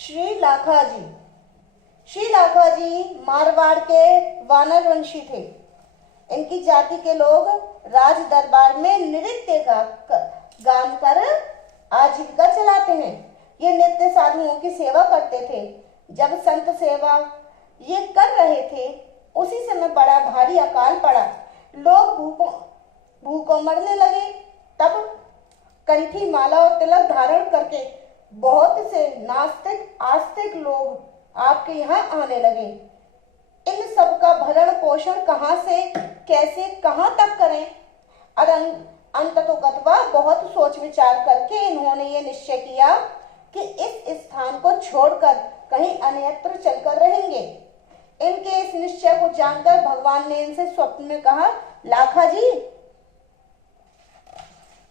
श्री लाखाजी। श्री लाखाजी मारवाड़ के वानर वंशी थे। इनकी जाति के लोग राज दरबार में नृत्य गान कर आजीविका चलाते हैं। ये नित्य साधुओं की सेवा करते थे। जब संत सेवा ये कर रहे थे, उसी समय बड़ा भारी अकाल पड़ा। लोग भूखों मरने लगे। तब कंठी माला और तिलक धारण करके बहुत से नास्तिक आस्तिक लोग आपके यहाँ आने लगे। इन सब का भरण पोषण कहाँ से, कैसे, कहाँ तक करें? और अंततोगत्वा बहुत सोच विचार करके इन्होंने ये निश्चय किया कि इस स्थान को छोड़कर कहीं अन्यत्र चलकर रहेंगे। इनके इस निश्चय को जानकर भगवान ने इनसे स्वप्न में कहा, लाखाजी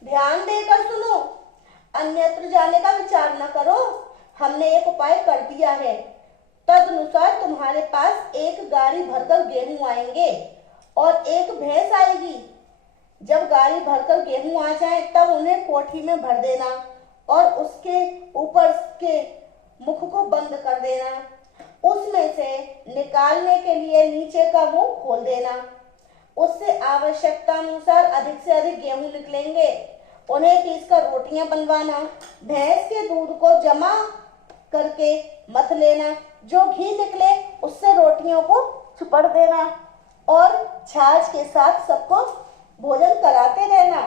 ध्यान देकर सुनो, अन्यत्र जाने का विचार न करो। हमने एक उपाय कर दिया है। तदनुसार तुम्हारे पास एक गाड़ी भरकर गेहूं आएंगे और एक भैंस आएगी। जब गाड़ी भरकर गेहूं आ जाए तब उन्हें कोठी में भर देना और उसके ऊपर के मुख को बंद कर देना। उसमें से निकालने के लिए नीचे का मुंह खोल देना। उससे आवश्यकता अनुसार अधिक से अधिक गेहूं निकलेंगे। उन्हें पीसकर रोटियां बनवाना। भैंस के दूध को जमा करके मथ लेना। जो घी निकले उससे रोटियों को चुपड़ देना और छाछ के साथ सबको भोजन कराते रहना।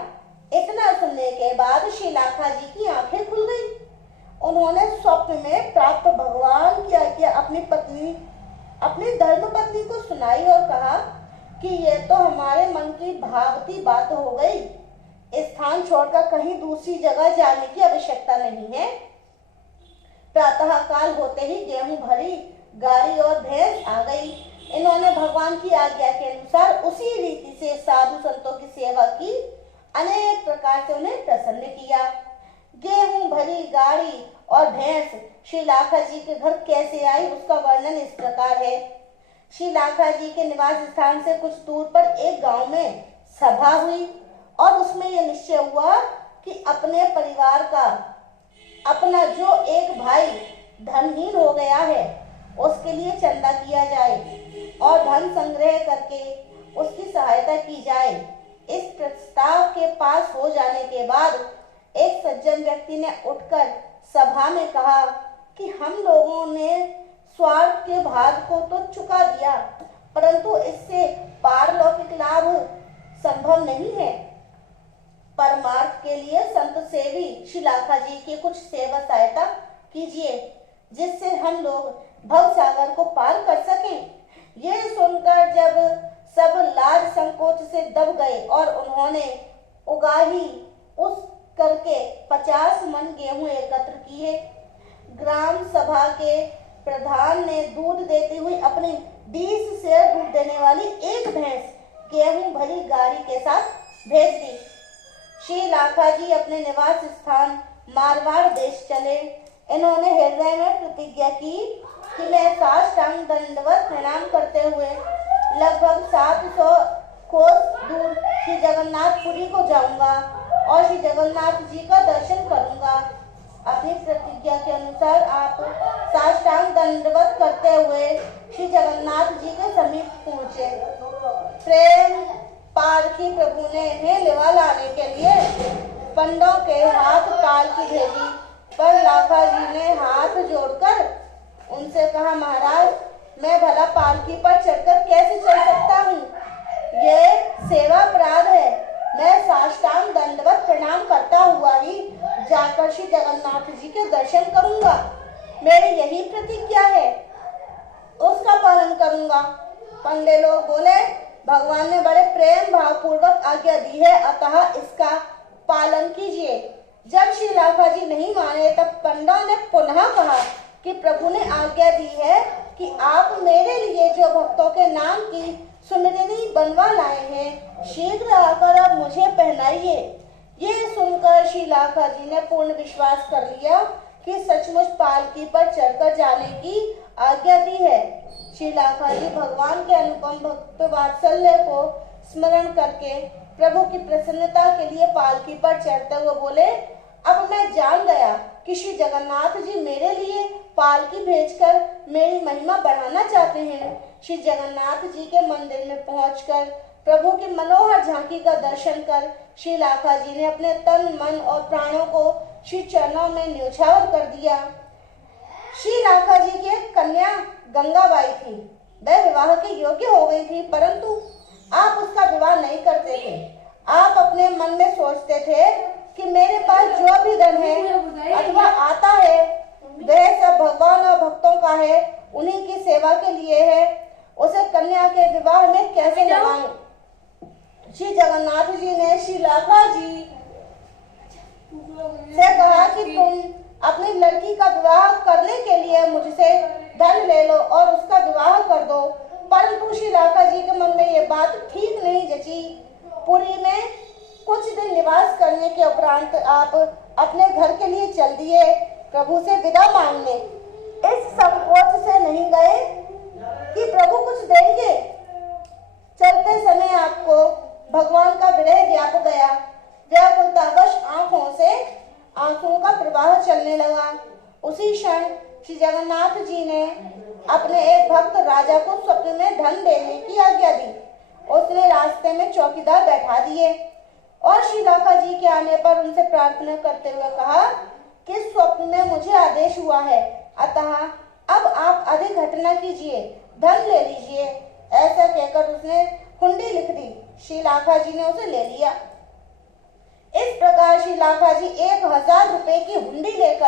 इतना सुनने के बाद श्री लाखाजी की आंखें खुल गई। उन्होंने स्वप्न में प्राप्त भगवान की आज्ञा अपनी धर्म पत्नी को सुनाई और कहा कि यह तो हमारे मन की भावती बात हो गई। स्थान छोड़कर कहीं दूसरी जगह जाने की आवश्यकता नहीं है। प्रातः काल होते ही गेहूं भरी गाड़ी और भैंस आ गई। इन्होंने भगवान की आज्ञा के अनुसार उसी रीति से साधु संतों की सेवा की। अनेक प्रकार से उन्हें प्रसन्न किया। गेहूं भरी गाड़ी और भैंस श्री लाखाजी के घर कैसे आई, उसका वर्णन इस प्रकार है। श्री लाखाजी के निवास स्थान से कुछ दूर पर एक गांव में सभा हुई और उसमें यह निश्चय हुआ कि अपने परिवार का अपना जो एक भाई धनहीन हो गया है उसके लिए चंदा किया जाए और धन संग्रह करके उसकी सहायता की जाए। इस प्रस्ताव के पास हो जाने के बाद एक सज्जन व्यक्ति ने उठकर सभा में कहा कि हम लोगों ने स्वार्थ के भाग को तो चुका दिया, परंतु इससे पारलौकिक लाभ संभव नहीं है। परमार्थ के लिए संत सेवी श्री लाखाजी की कुछ सेवा सहायता कीजिए, जिससे हम लोग भव सागर को पार कर सकें। ये सुनकर जब सब लाज संकोच से दब गए और उन्होंने उगाही उस करके 50 मन गेहूं एकत्र किए। ग्राम सभा के प्रधान ने दूध देती हुई अपनी 20 सेर दूध देने वाली एक भैंस गेहूं भरी गाड़ी के साथ भेज दी। श्री लाखाजी अपने निवास स्थान मारवाड़ देश चले। इन्होंने हृदय में प्रतिज्ञा की कि मैं साष्टांग दंडवत प्रणाम करते हुए लगभग 700 कोस दूर श्री जगन्नाथपुरी को जाऊंगा और श्री जगन्नाथ जी का दर्शन करूंगा। अपनी प्रतिज्ञा के अनुसार आप साष्टांग दंडवत करते हुए श्री जगन्नाथ जी के समीप पहुंचे। प्रेम पालकी प्रभु ने इन्हें लिवा लाने के लिए पंडों के हाथ पालकी भेजी, पर लाखाजी ने हाथ जोड़कर उनसे कहा, महाराज मैं भला पालकी पर चढ़कर कैसे चल सकता हूँ? यह सेवा अपराध है। मैं साष्टांग दंडवत प्रणाम करता हुआ ही जाकर श्री जगन्नाथ जी के दर्शन करूंगा। मेरी यही प्रतिज्ञा है, उसका पालन करूंगा। पंडे लोग बोले, भगवान ने बड़े प्रेम भाव पूर्वक आज्ञा दी है, अतः इसका पालन कीजिए। जब श्री लाखाजी नहीं माने तब पंडा ने पुनः कहा कि प्रभु ने आज्ञा दी है कि आप मेरे लिए जो भक्तों के नाम की सुमिरनी बनवा लाए हैं, शीघ्र आकर आप मुझे पहनाइए। ये सुनकर श्री लाखाजी ने पूर्ण विश्वास कर लिया कि सचमुच पालकी पर चढ़कर जाने की आज्ञा दी है। श्री लाखाजी भगवान के अनुपम भक्त वात्सल्य को स्मरण करके प्रभु की प्रसन्नता के लिए पालकी पर चढ़ते हुए बोले, अब मैं जान गया कि श्री जगन्नाथ जी मेरे लिए पालकी भेजकर मेरी महिमा बढ़ाना चाहते हैं। श्री जगन्नाथ जी के मंदिर में पहुंचकर प्रभु की मनोहर झांकी का दर्शन कर श्री लाखा जी ने अपने तन मन और प्राणों को श्री चरणों में न्यौछावर कर दिया। श्री लाखा जी की एक कन्या गंगाबाई थी। वह विवाह के योग्य हो गई थी, परंतु आप उसका विवाह नहीं करते थे। आप अपने मन में सोचते थे कि मेरे पास जो भी धन है अथवा आता है वह सब भगवान और भक्तों का है, उन्हीं की सेवा के लिए है। उसे कन्या के विवाह में कैसे लगाऊं? श्री जगन्नाथ जी ने श्री लाखा जी से कहा कि तुम अपनी लड़की का विवाह करने के लिए मुझसे धन ले लो और उसका विवाह कर दो। परंतु श्री लाखा जी के मन में ये बात ठीक नहीं जची। पुरी में कुछ दिन निवास करने के उपरांत आप अपने घर के लिए चल दिए प्रभु से विदा मांगने। इस संकोच से नहीं गए कि प्रभु कुछ देंगे। चलते समय आपको भगवान का विरह व्याप गया। व्याकुलतावश आंखों से आंसुओं का प्रवाह चलने लगा। उसी क्षण श्री जगन्नाथ जी ने अपने एक भक्त राजा को स्वप्न में धन देने की आज्ञा दी। उसने रास्ते में चौकीदार बैठा दिए और श्री लाखा जी के आने पर उनसे प्रार्थना करते हुए कहा कि स्वप्न में मुझे आदेश हुआ है, अतः अब आप अधिक घटना कीजिए, धन ले लीजिए। ऐसा कहकर उसने हुंडी लिख दी। श्री लाखा जी ने उसे ले लिया। इस प्रकार श्री लाखा जी 1000 रुपए की हुंडी लेकर